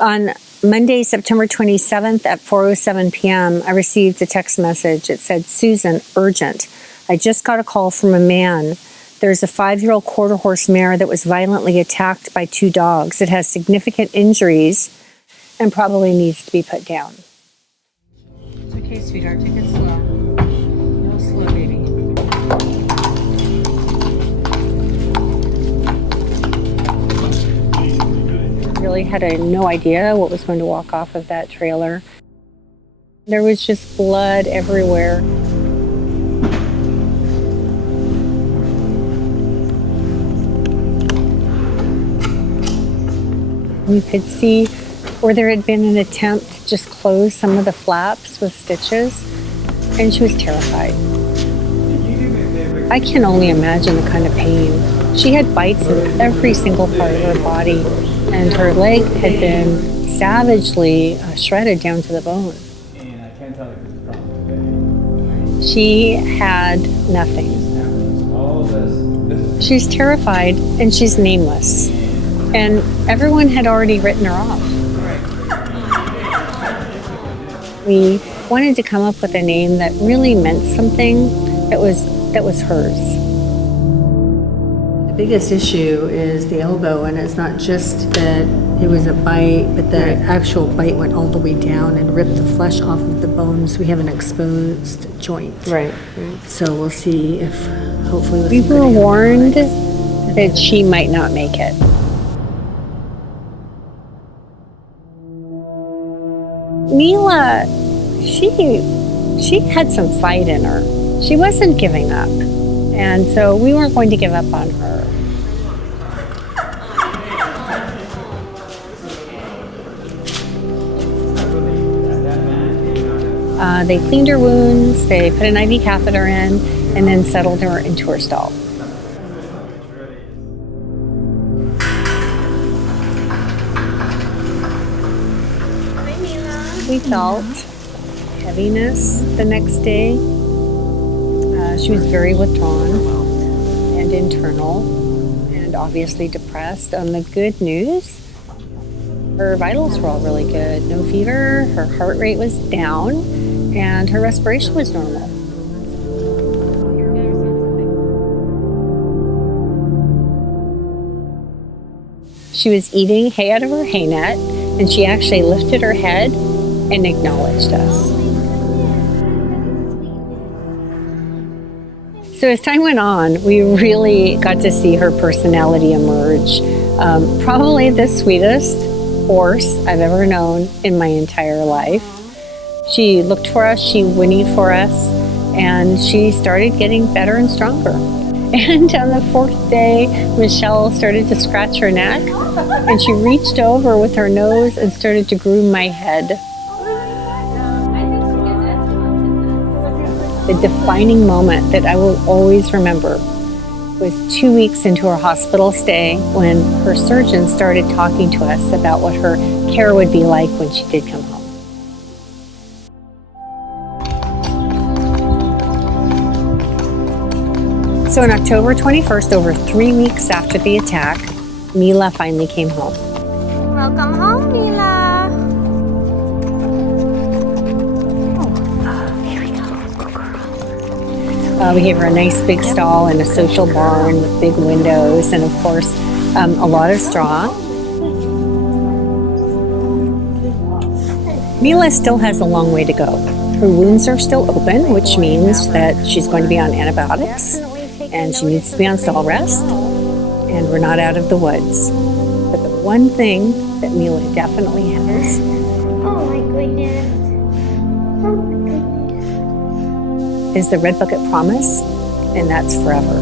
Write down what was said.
On Monday, September 27th at 4:07 p.m., I received a text message. It said, "Susan, urgent. I just got a call from a man. There's a 5-year-old quarter horse mare that was violently attacked by 2 dogs. It has significant injuries and probably needs to be put down." It's okay, sweetheart. Take it slow. Real slow, baby. Really had no idea what was going to walk off of that trailer. There was just blood everywhere. You could see where there had been an attempt to just close some of the flaps with stitches, and she was terrified. I can only imagine the kind of pain. She had bites in every single part of her body, and her leg had been savagely shredded down to the bone. She had nothing. She's terrified, and she's nameless. And everyone had already written her off. We wanted to come up with a name that really meant something that was hers. The biggest issue is the elbow, and it's not just that it was a bite, but the actual bite went all the way down and ripped the flesh off of the bones. We have an exposed joint. Right. So we'll see if hopefully we were warned that she might not make it. Milah, she had some fight in her. She wasn't giving up. And so we weren't going to give up on her. They cleaned her wounds, they put an IV catheter in, and then settled her into her stall. We felt heaviness the next day. She was very withdrawn and internal and obviously depressed. The good news, her vitals were all really good. No fever, her heart rate was down, and her respiration was normal. She was eating hay out of her hay net, and she actually lifted her head and acknowledged us. So as time went on, we really got to see her personality emerge. Probably the sweetest horse I've ever known in my entire life. She looked for us, she whinnied for us, and she started getting better and stronger. And on the 4th day, Michelle started to scratch her neck, and she reached over with her nose and started to groom my head. The defining moment that I will always remember was 2 weeks into her hospital stay when her surgeon started talking to us about what her care would be like when she did come home. So on October 21st, over 3 weeks after the attack, Milah finally came home. Welcome home, Milah. We gave her a nice big stall and a social barn with big windows and, of course, a lot of straw. Milah still has a long way to go. Her wounds are still open, which means that she's going to be on antibiotics and she needs to be on stall rest, and we're not out of the woods. But the one thing that Milah definitely has is the Red Bucket Promise, and that's forever.